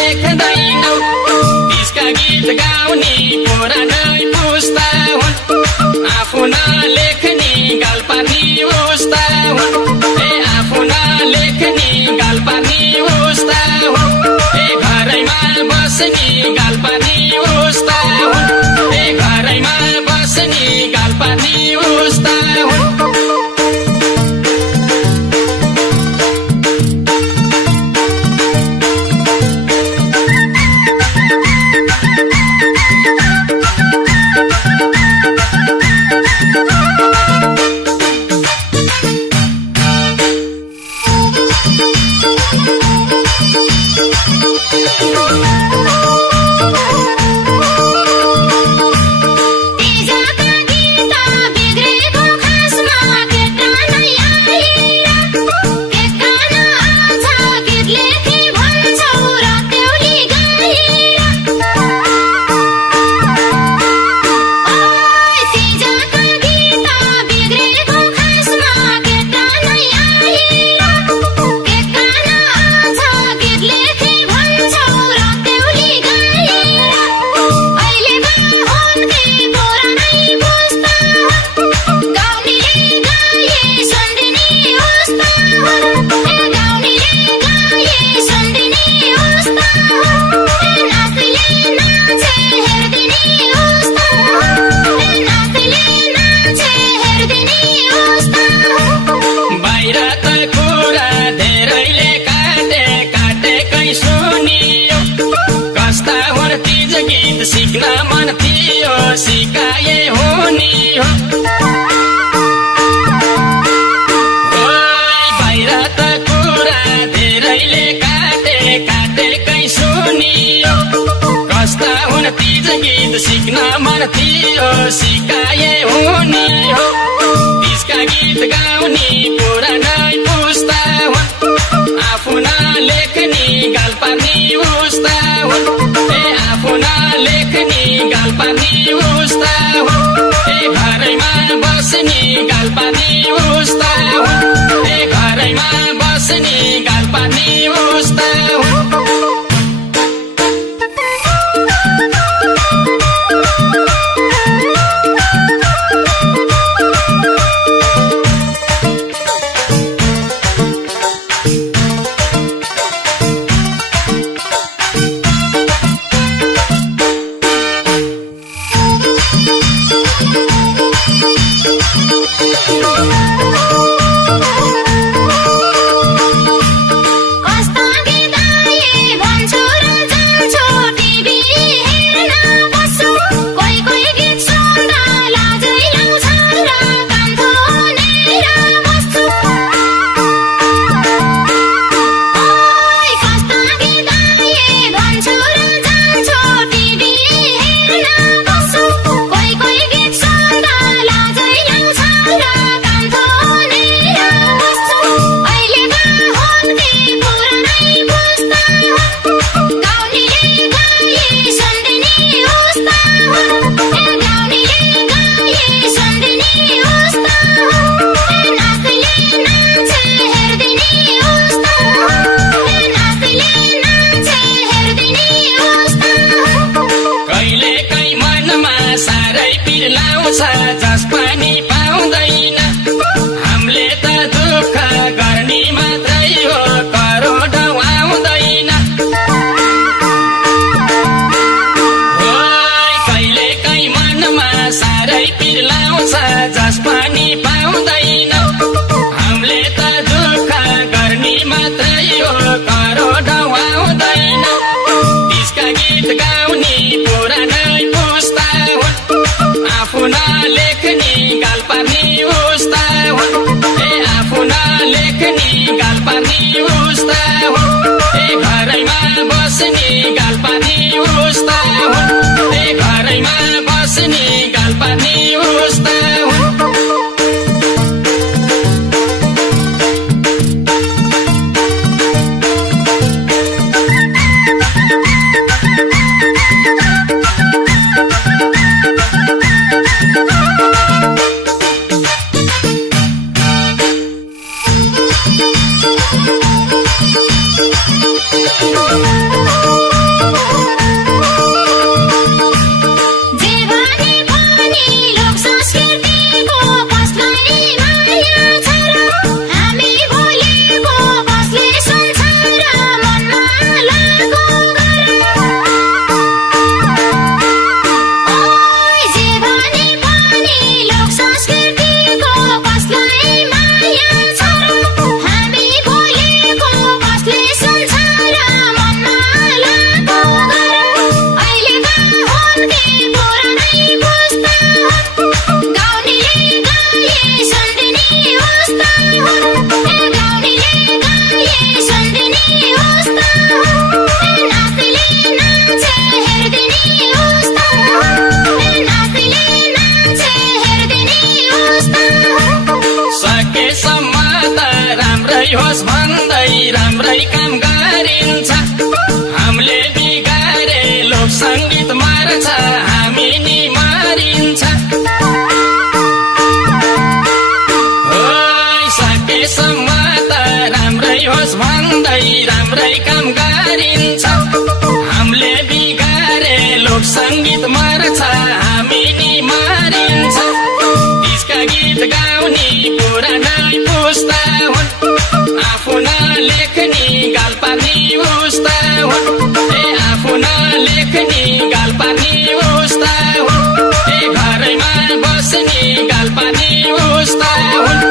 लेख्दैनौ त्यसका गीत गाउने पुरानै पुस्ता हुन् आफू नलेख्ने गालपानी उस्ता हुन् आफू नलेख्ने गालपानी उस्ता हुन् घरैमा बस्ने गालपानी उस्ता हुन् घरैमा बस्ने गालपानी उस्ता हुन् सिक्न मन थियो सिकाए हुने हो बाहिर त कुरा धेरैले काटेकै सुनियो कस्ता हुन् तीज गीत सिक्न मन थियो सिकाए हुने हो तीजका गीत गाउने पुरानै पुस्ता हुन् आफू नलेख्ने गालपानी उस्ता हुन् आफू नलेख्ने गालपानी उस्ता हुन् घरैमा बस्ने गालपानी उस्ता हुन् घरैमा बस्ने गालपानी उस्ता हुन् जस पनि पाउँदैन हामीले त दुःख गर्ने मात्रै हो करोडौं आउँदैन कहिले काहीँ मनमा साह्रै पिर लाउँछ जस पनि पाउँदैन हामीले त दुःख गर्ने मात्रै हो करोडौं आउँदैन तीजका गीत गाउने पुरानै पुस्ता हुन् आफू नलेख्ने गालपानी उस्ता हुन् आफू नलेख्ने गालपानी उस्ता हुन् घरैमा बस्ने गालपानी उस्ता हुन् घरैमा बस्ने गालपानी उस्ता हुन् Oh मारिन्छ हामीले बिगारे लोक संगीत मार्छ हामी नि मारिन्छ सकेसम्म त राम्रै होस् भन्दै राम्रै काम गरिन्छ हामीले बिगारे लोक संगीत मार्छ हामी नि मारिन्छ इसका गीत गाउने पुरानै पुस्ता हुन् आफू नलेख्ने गाल पार्ने उस्ता हुन् आफू नलेख्ने गाल पार्ने उस्ता हुन् घरैमा बस्ने गाल पार्ने उस्ता हुन्